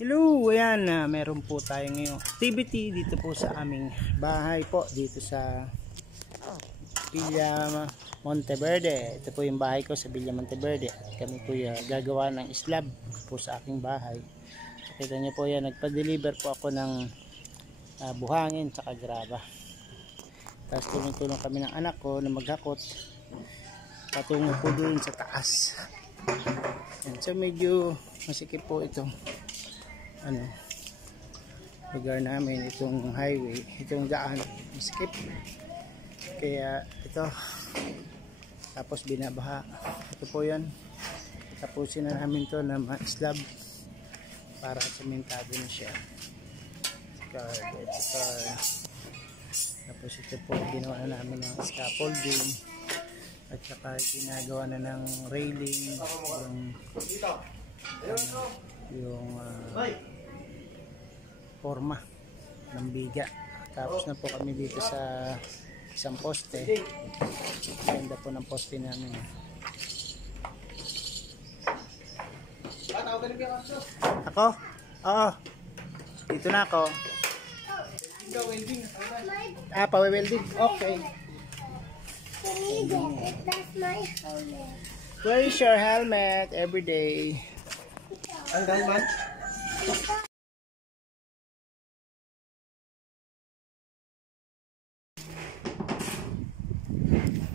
Hello, ayan, meron po tayo ngayong activity dito po sa aming bahay po, dito sa Villa Monteverde. Ito po yung bahay ko sa Villa Monteverde. Kami po gagawa ng slab po sa aking bahay. Kita niyo po yan, nagpa-deliver po ako ng buhangin at graba. Tapos tulong-tulong kami ng anak ko na maghakot patungo po doon sa taas. Yan. So medyo masikip po itong lugar namin, itong highway, itong daan skip, kaya ito tapos binabaha. Ito po yan, tapusin na namin to na slab para sementado na siya. Tapos ito po ginawa na namin ng scaffolding at saka ginagawa na ng railing, yung forma ng biga. Tapos na po kami dito sa isang poste. Ganda po ng poste namin. Ako? Oo. Dito na ako. Pa-welding? Okay. That's my helmet. Where is your helmet every day? Ang galman?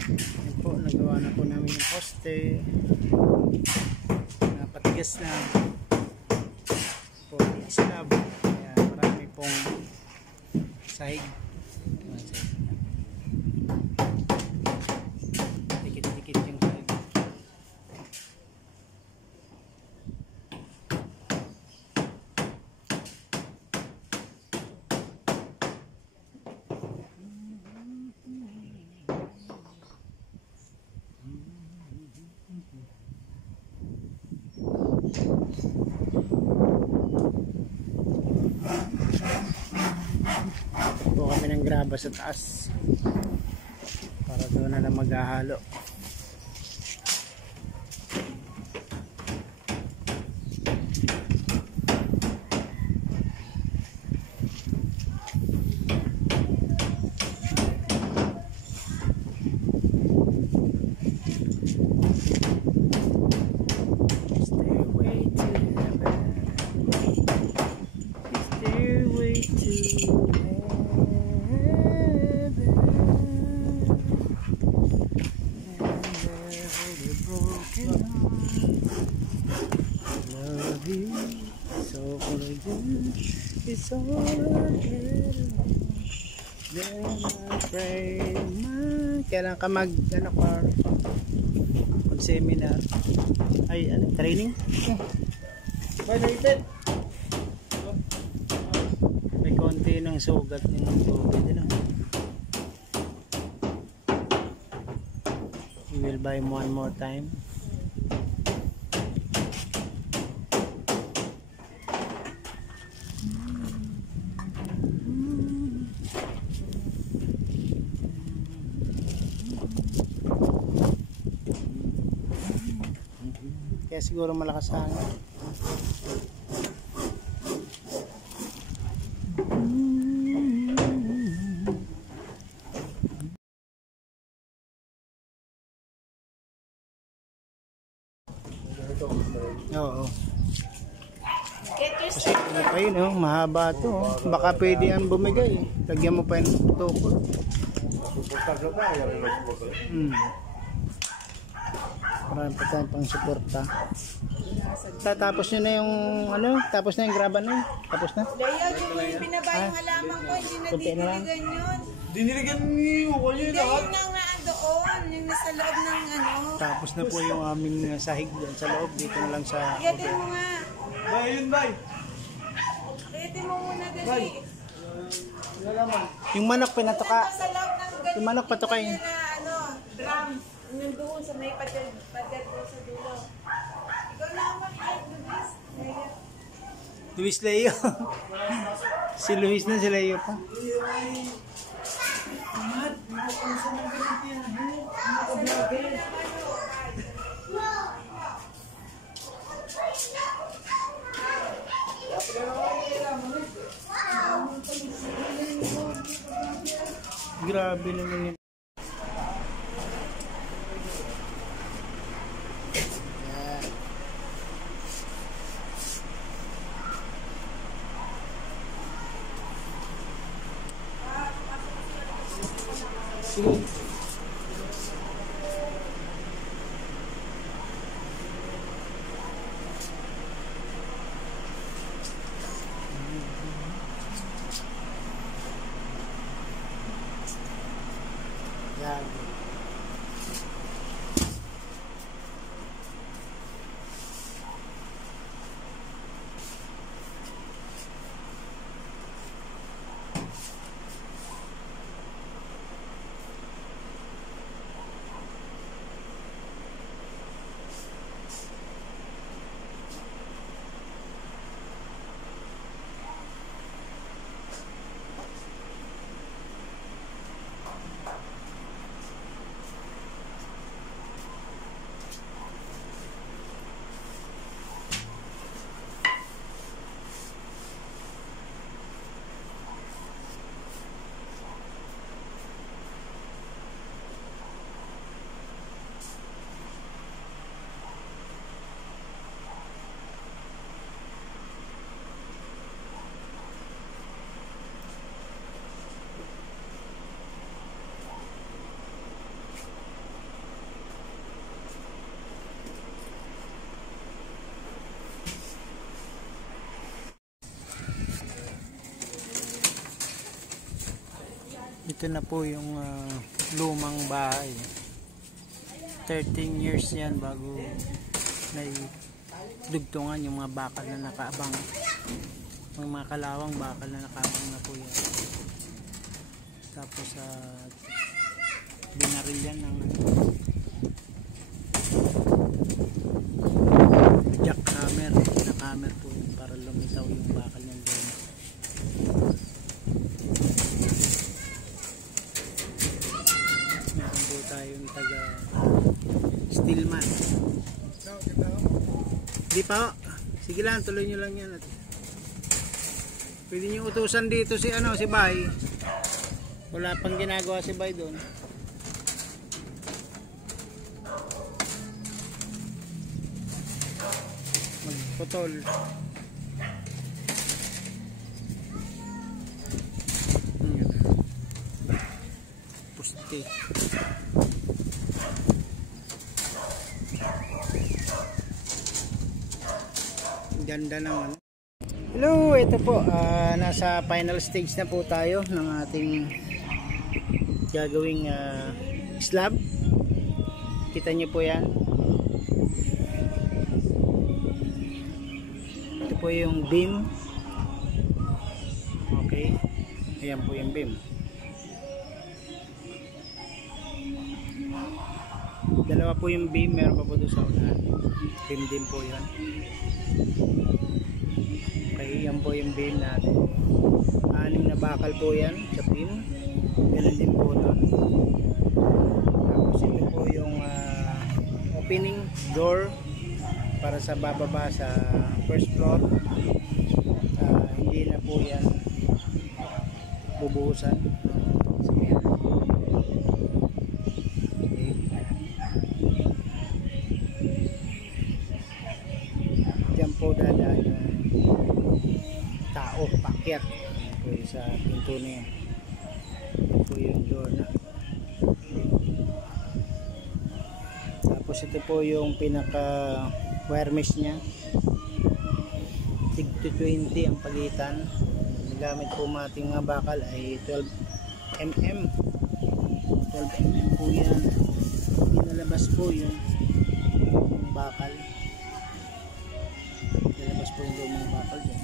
Yan po, nagawa na po namin yung poste. Napatigas na po yung slab. Kaya marami pong sahig. Dikit-dikit yung sahig. Po kami ng graba sa taas para doon na lang maghahalo. It's all kailan ka mag seminar ay training? May konti ng sugat ng tubig. We will buy one more time. Kaya siguro malakas hangin. Oo. Kasi ano pa yun, mahaba to. Baka pwede yan bumigay. Lagyan mo pa yung tukol. Marami pa tayong pang suporta. Tapos nyo na yung tapos na yung graba na yun. Tapos na? Yung binaba yung halaman ko, hindi na diniligan yun. Diniligan niyo kayo lahat. Yung doon, yung nasa loob ng Tapos na po yung aming sahig dyan sa loob. Dito na lang sa... Gayatin mo nga. Bay, yun bay. Gayatin mo muna dali. Yung manok pinatoka. Sa loob ng ganito. Yung manok patoka yun. Drum. Nandoon sa may pader po sa dulo. Ikaw na ang Luis. Luis Leo. Si Luis na, si Leo pa. Grabe naman yun. Yan. Sige. Yan. Ito na po yung lumang bahay. 13 years yan bago naidugtungan yung mga bakal na nakaabang. Yung mga kalawang bakal na nakaabang na po yan. Tapos binaril yan ng jackhammer. Jackhammer po yun para lumitaw yung bakal ng luma. Tayong taga Stillman. Di pa. Sige lang, tuloy nyo lang yan. Pwede nyo utusan dito si si Bay. Wala pang ginagawa si Bay doon. Magputol. Pusti. Ganda naman. Hello, ito po nasa final stage na po tayo ng ating gagawing slab. Kita nyo po yan. Ito po yung beam. Okay, ayan po yung beam. Dalawa po yung beam, meron pa po doon sa unahan. Beam din po yan. Okay, yan po yung beam natin. 6 na bakal po yan sa beam. Ganun din po doon. Tapos ito po yung opening door para sa bababa sa first floor. Hindi na po yan bubuhusan. Diyan po dadaan yung tao, pakyat po sa pinto na yan. Ito po yung door na. Tapos ito po yung pinaka wire mesh nya. Tig to 20 ang pagitan. Nagamit po mating mga bakal ay 12mm. 12mm po yan. Pinalabas po yung bakal. Pinalabas po yung lumang bakal dyan.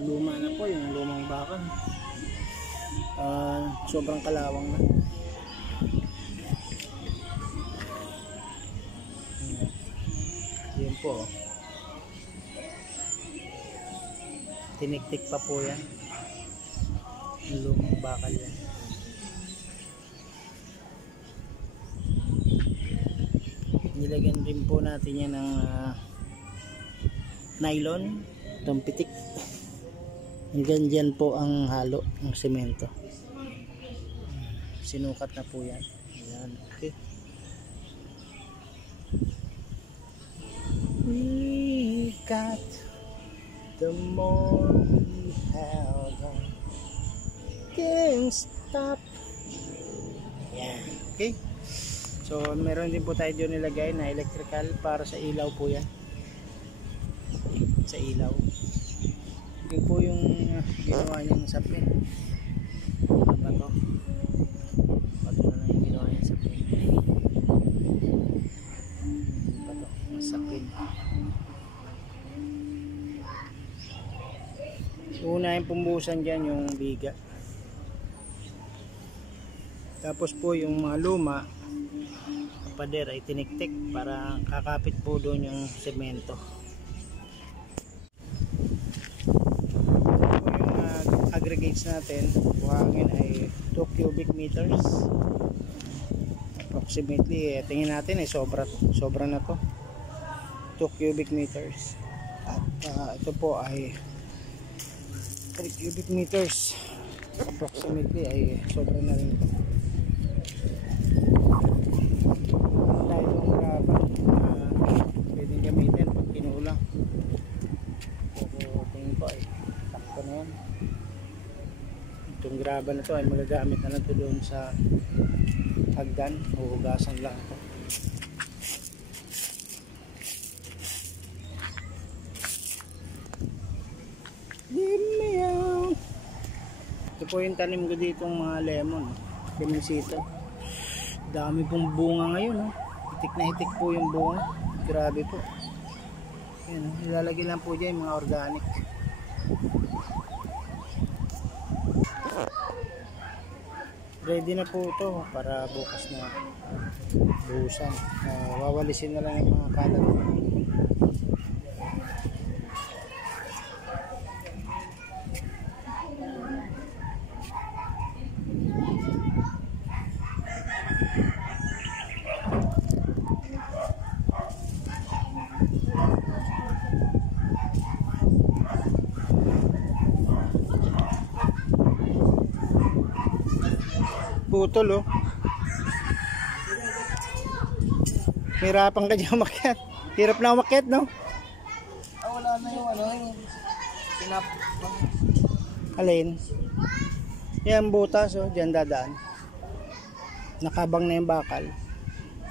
Luma na po yung lumang bakal. Sobrang kalawang na. Yun po. Tiniktik pa po yan. Yung lumang bakal yan. Nilagyan rin po natin yan ng nylon. Itong pitik. Hanggang dyan po ang halo ng semento. Sinukat na po yan. Ayan, okay. We got the more we have. Can't stop. Ayan, okay. So meron din po tayo dyan nilagay na electrical para sa ilaw po yan. Sa ilaw. Yun po yung ginawa niyang sapin. Bato. Bato na lang yung ginawa niyang sapin. Bato. Sapin. Una yung pumbusan dyan yung biga. Tapos po yung mga luma pader ay tiniktik para kakapit po doon yung semento. Yung aggregates natin buhangin ay 2 cubic meters approximately. Tingin natin ay sobra na to, 2 cubic meters. At ito po ay 3 cubic meters approximately, ay sobra na rin ito. Tayo ng graba pwedeng gamitin pag kinulang, pero tingin ko ay sakto na yan. Itong graba na to ay magagamit na lang ito doon sa hagdan, huhugasan lang ito. Ito po yung tanim ko dito ng mga lemon, lemonsito. Dami pong bunga ngayon, no? Hitik na hitik po yung bunga. Grabe po. Ayan, no? Ilalagay lang po dyan yung mga organic. Ready na po ito para bukas na buhusan. Wawalisin na lang yung mga kalat. Putol, oh. Hirapan ka dyan umakyat. Hirap na umakyat, no? Wala na yung yung sinap. Alin? Yan butas, oh. Diyan dadaan. Nakabang na yung bakal.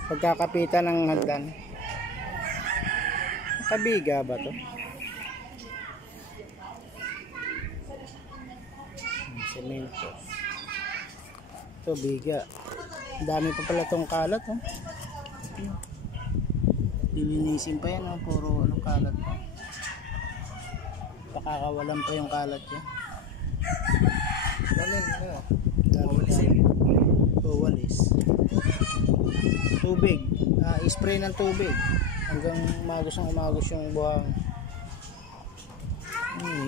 Pagkakapitan ng hagdan. Nakabiga ba to? Semento. Ito biga. Dami pa pala tong kalat, oh. Lilinisin pa yan, oh. Puro anong kalat pa. Pakakawalan pa yung kalat yan. Wawalisin. Walis. Tubig. Spray ng tubig hanggang umagos yung buhang.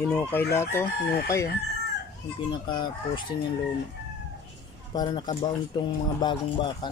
Hinukay lahat, oh. Hinukay, oh. Yung pinaka posting ng luma para nakabaon tong mga bagong bakal.